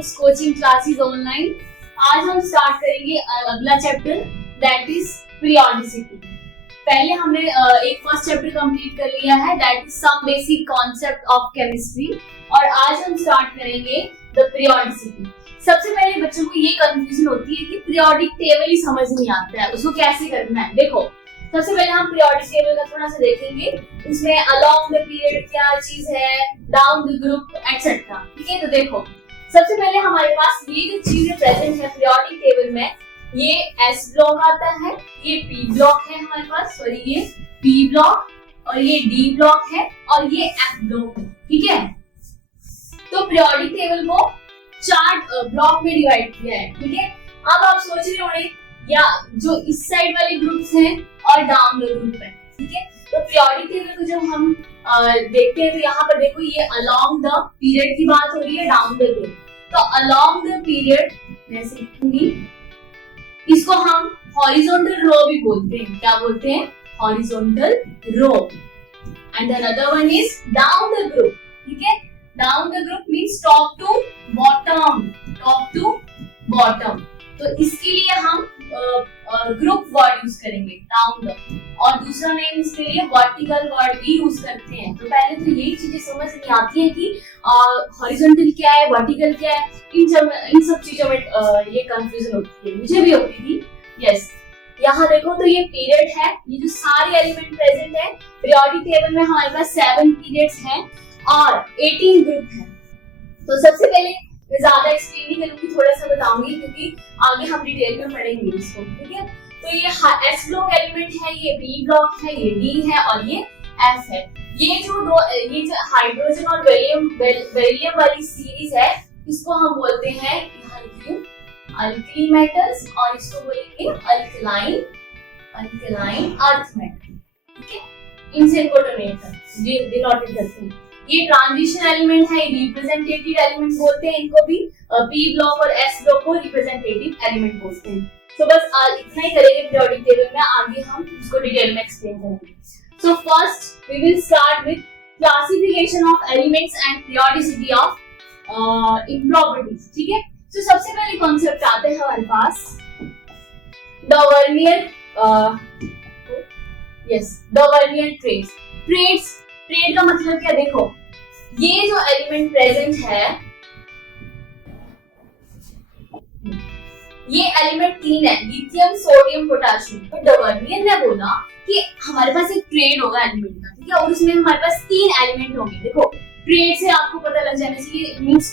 Notes coaching classes online. आज हम start करेंगे अगला चैप्टर, दैट इज पीरियोडिसिटी। पहले हमने एक फर्स्ट चैप्टर कंप्लीट कर लिया है, that is some basic concept of chemistry, और आज हम स्टार्ट करेंगे द पीरियोडिसिटी। सबसे पहले बच्चों को ये कंफ्यूजन होती है कि पीरियोडिक टेबल ही समझ नहीं आता है, उसको कैसे करना है। देखो, सबसे पहले हम पीरियोडिक टेबल का थोड़ा सा देखेंगे, उसमें अलोंग द पीरियड क्या चीज है, डाउन द ग्रुप एटसेट्रा। ठीक है, तो देखो सबसे पहले हमारे पास ये जो चीजें प्रेजेंट है पीरियोडिक टेबल में, ये एस ब्लॉक आता है, ये पी ब्लॉक है हमारे पास, सॉरी ये पी ब्लॉक, और ये डी ब्लॉक है, और ये एफ ब्लॉक है। ठीक है, तो पीरियोडिक टेबल को 4 ब्लॉक में डिवाइड किया है। ठीक है, अब आप सोच रहे होंगे या जो इस साइड वाले ग्रुप्स हैं और डाउन द ग्रुप है। ठीक है, तो पीरियोडिक टेबल को जब हम देखते हैं तो यहाँ पर देखो ये अलोंग द पीरियड की बात हो रही है, डाउन द ग्रुप। तो अलोंग द पीरियड मैं ऐसे लिखूंगी, इसको हम हॉरिजॉन्टल रो भी बोलते हैं। क्या बोलते हैं? Horizontal row. And another one is down the group. ठीक है, down the group means top to bottom, top to bottom. तो इसके लिए हम ग्रुप वर्ड यूज करेंगे, डाउन द, और दूसरा नेम इसके लिए वर्टिकल वर्ड भी यूज करते हैं। तो पहले तो यही चीजें समझ नहीं आती है कि हॉरिजॉन्टल क्या है, वर्टिकल क्या है, इन सब चीजों में ये कंफ्यूजन होती है, मुझे भी होती थी। यस, यहाँ देखो तो ये पीरियड है, ये जो सारे एलिमेंट प्रेजेंट है पीरियोडिक टेबल में, हमारे पास 7 पीरियड्स हैं और 18 ग्रुप है। तो सबसे पहले मैं ज्यादा एक्सप्लेन नहीं करूंगी, थोड़ा सा बताऊंगी क्योंकि आगे हम डिटेल में पढ़ेंगे इसको। ठीक है, तो ये एस ब्लॉक एलिमेंट है, ये बी ब्लॉक है, ये डी है और ये एफ है। ये जो हाइड्रोजन और बेरिलियम वाली सीरीज है, इसको हम बोलते हैं अल्कली मेटल्स, और इसको बोलेंगे अल्कलाइन अर्थ मेटल। ठीक है, इनसे इनको डिनोटेट करते हैं। ये ट्रांजिशन एलिमेंट है, रिप्रेजेंटेटिव एलिमेंट बोलते हैं इनको भी, पी ब्लॉक और एस ब्लॉक को रिप्रेजेंटेटिव एलिमेंट बोलते हैं। तो बस इतना ही करेंगे पीरियोडिक टेबल में, आगे हम इसको डिटेल में एक्सप्लेन करेंगे। So first we will start with classification of elements and periodicity of properties. ठीक है, तो सबसे पहले कॉन्सेप्ट आते हैं हमारे पास द वर्नियर ट्रेड्स। ट्रेड का मतलब क्या? देखो, ये जो एलिमेंट प्रेजेंट है, ये एलिमेंट 3 है, लिथियम सोडियम पोटेशियम। तो डवर्नियर ने बोला कि हमारे पास एक ट्रेड होगा एलिमेंट का। ठीक है, और उसमें हमारे पास 3 एलिमेंट होंगे। देखो, ट्रेड से आपको पता लग जाना चाहिए, मींस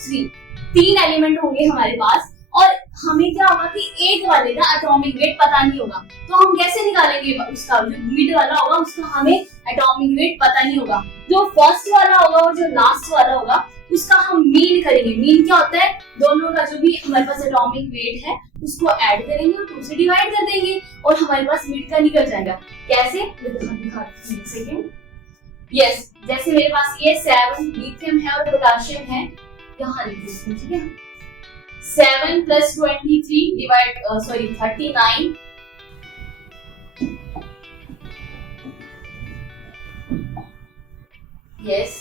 3 एलिमेंट होंगे हमारे पास, और हमें क्या होगा कि एक वाले का एटॉमिक वेट पता नहीं होगा। तो हम कैसे निकालेंगे उसका? जो मिड वाला होगा उसका हमें एटॉमिक वेट पता नहीं होगा। जो फर्स्ट वाला होगा और जो लास्ट वाला होगा उसका हम मीन करेंगे। मीन क्या होता है? दोनों का जो भी हमारे पास एटॉमिक वेट है उसको ऐड करेंगे और 2 से डिवाइड कर देंगे और हमारे पास मिड का निकल जाएगा। कैसे? दिखाती एक सेकंड। यस, जैसे मेरे पास ये 7 लिथियम है और पोटेशियम है, यहाँ लिख देते हैं। ठीक है, 7 + 23 डिवाइड 39, yes,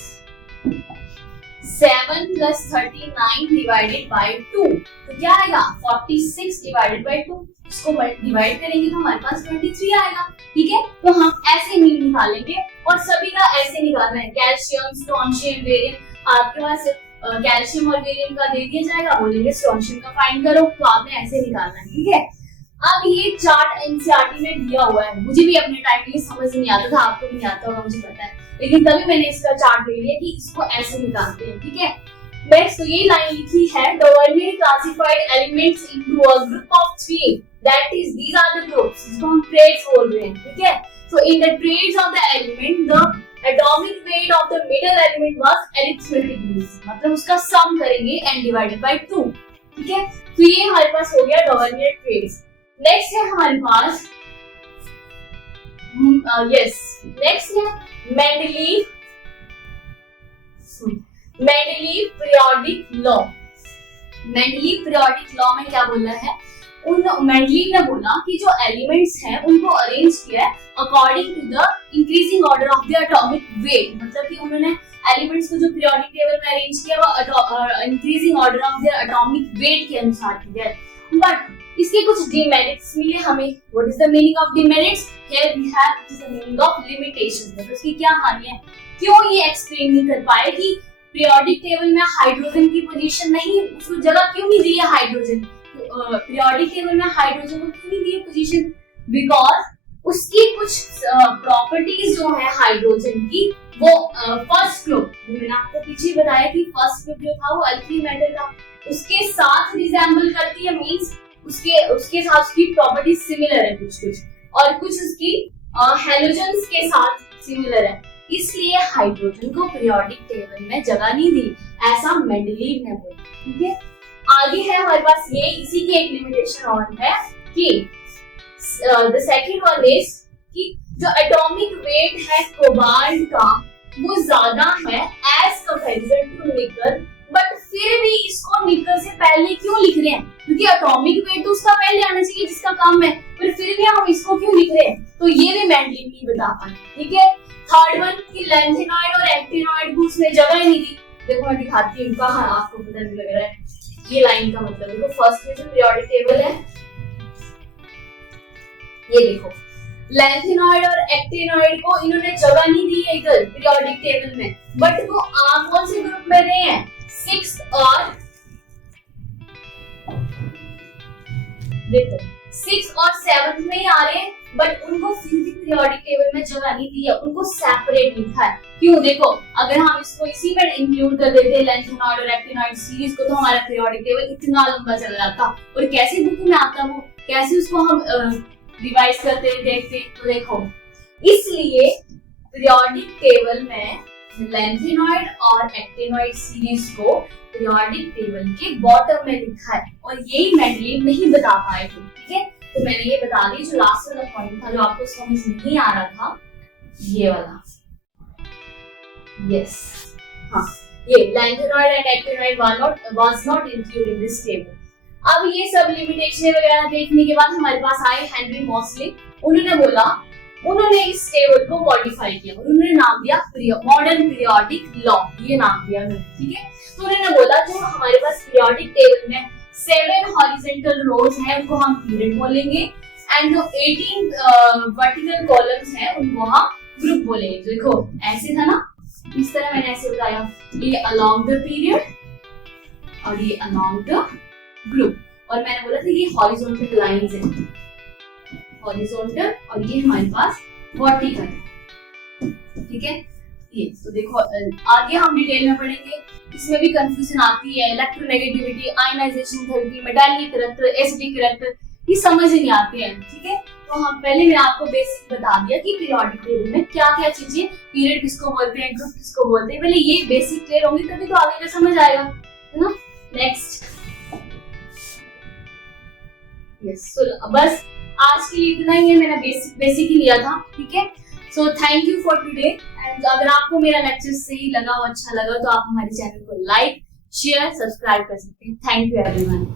7 + 39 डिवाइडेड बाय 2, तो क्या आएगा? 46 डिवाइडेड बाय 2। इसको डिवाइड करेंगे तो हमारे पास 23 आएगा। ठीक है, तो हम ऐसे मीन निकालेंगे और सभी का ऐसे निकालना है। कैल्शियम, स्ट्रोंशियम, बेरियम, आपके पास कैल्शियम और बेरियम का दे दिया जाएगा, बोलेंगे स्ट्रोंशियम का फाइंड करो, तो आपने ऐसे निकालना है। ठीक है, अब ये चार्ट एनसीईआरटी में दिया हुआ है, मुझे भी अपने टाइम में समझ नहीं आता था, आपको भी नहीं आता होगा मुझे पता है, लेकिन तभी मैंने इसका चार्ट ले लिया कि इसको ऐसे निकालते हैं। ठीक है, नेक्स्ट तो ये लाइन लिखी है, the Vernier classified elements into a group of 3, that is these are the groups, जिसको हम ट्रेड्स बोल रहे हैं। ठीक है, so in the triads of the element the atomic weight of the middle element was arithmetic means, मतलब उसका सम करेंगे and divided by 2। ठीक है, तो ये हमारे पास हो गया वर्नियर ट्रेड्स। नेक्स्ट है हमारे पास नेक्स्ट है Mendeleev periodic law. Mendeleev periodic law में क्या बोला है? मेंडलीव ने बोला कि जो एलिमेंट्स हैं उनको अरेंज किया है according to the increasing order of the atomic weight, मतलब कि उन्होंने एलिमेंट्स को जो पीरियोडिक टेबल में अरेंज किया वो increasing order of the atomic wait के अनुसार किया है। बट इसके कुछ डिमेरिट्स मिले हमें। What is the meaning of demerits? Here we have the meaning of limitations. मतलब इसकी क्या हानि है, क्यों ये एक्सप्लेन नहीं कर पाए कि पीरियोडिक टेबल में हाइड्रोजन की पोजीशन नहीं, उसको जगह क्यों नहीं दी है हाइड्रोजन, पीरियोडिक टेबल में हाइड्रोजन को क्यों नहीं दी है पोजीशन? बिकॉज उसकी कुछ प्रॉपर्टीज जो है हाइड्रोजन की वो फर्स्ट ग्रुप, मैंने आपको पीछे बताया कि फर्स्ट ग्रुप जो था वो अल्कील मेटल था, उसके साथ रिजेंबल करती है, मींस उसके साथ उसकी प्रॉपर्टीज सिमिलर है कुछ और कुछ उसकी हैलोजेंस के साथ सिमिलर है, इसलिए हाइड्रोजन को पीरियोडिक टेबल में जगह नहीं दी, ऐसा मेंडलीव ने बोला। ठीक है, आगे है हमारे पास ये, इसी की एक लिमिटेशन और है कि द सेकंड वन इज कि जो एटॉमिक वेट है कोबाल्ट का वो ज्यादा है एज कंपैरिजन टू निकल, बट फिर भी इसको निकल से पहले क्यों लिख रहे हैं? क्योंकि एटॉमिक वेट तो उसका पहले आना चाहिए जिसका कम है, पर फिर भी हम इसको क्यों लिख रहे हैं? तो ये भी मेंडलीव नहीं बता पाए। ठीक है, थर्ड वन कि लैंथेनॉइड और एक्टिनॉइड को उसने जगह ही नहीं दी। देखो मैं दिखाती हूँ कहाँ, आपको पता नहीं लग रहा है ये लाइन का मतलब। देखो फर्स्ट में जो पीरियोडिक टेबल है ये देखो, लैंथेनॉइड और एक्टिनॉइड को इन्होंने जगह नहीं दी है इधर पीरियोडिक टेबल में, बट वो कौन से ग्रुप में रहे हैं? 6 और देखो 6 और 7 में ही आ रहे हैं, बट उनको फिर भी पीरियोडिक टेबल में जगह नहीं दी है, उनको सेपरेट लिखा है। क्यों? देखो अगर हम इसको इसी में इंक्लूड कर देते लैंथेनॉइड और एक्टिनॉइड सीरीज को, तो हमारा पीरियोडिक टेबल इतना लंबा चला जाता, और कैसे बुक में आता वो, कैसे उसको हम रिवाइज करते देखते। तो देखो इसलिए पीरियोडिक टेबल में लैंथेनॉइड और एक्टिनॉइड सीरीज को पीरियोडिक टेबल के बॉटम में लिखा है, और यही मेंडलीव नहीं बता पाए थे। ठीक है, तो मैंने ये बता दी। जो लास्ट वाला पॉइंट था जो आपको समझ नहीं आ रहा था, ये वाला, यस, हाँ, ये lanthanoid and actinoid was not included in this table. अब ये सब लिमिटेशन वगैरह देखने के बाद हमारे पास आए हेनरी मॉसले। उन्होंने इस टेबल को मॉडिफाई किया और उन्होंने नाम दिया मॉडर्न पीरियोडिक लॉ, ये नाम दिया उन्होंने। ठीक है, तो उन्होंने बोला जो हमारे पास पीरियोडिक टेबल में 7 हॉरिजॉन्टल रोज हैं उनको हम पीरियड बोलेंगे, एंड जो 18 वर्टिकल कॉलम्स हैं उनको हम ग्रुप बोलेंगे। देखो ऐसे था ना, इस तरह मैंने ऐसे बताया, ये अलोंग द पीरियड और ये अलोंग द ग्रुप, और मैंने बोला था ये हॉरिजॉन्टल लाइंस हैं, हॉरिजॉन्टल, और ये हमारे पास वर्टिकल है। ठीक है, ये तो देखो आगे हम डिटेल में पढ़ेंगे, इसमें भी कंफ्यूजन आती है, electronegativity, ionization therapy, metallic character, acidic character, ये समझ ही नहीं आते हैं। ठीक है, तो हम पहले मैंने आपको बेसिक बता दिया कि पीरियोडिक टेबल में क्या क्या चीजें, पीरियड किसको बोलते हैं, ग्रुप किसको बोलते हैं, पहले ये बेसिक क्लियर होंगे तभी तो आगे का समझ आएगा, है ना। नेक्स्ट, यस, सो बस आज के लिए इतना ही है, मैंने बेसिक ही लिया था। ठीक है, so thank you for today, and अगर आपको मेरा लेक्चर सही लगा और अच्छा लगा तो आप हमारे चैनल को लाइक, शेयर, सब्सक्राइब कर सकते हैं। Thank you everyone.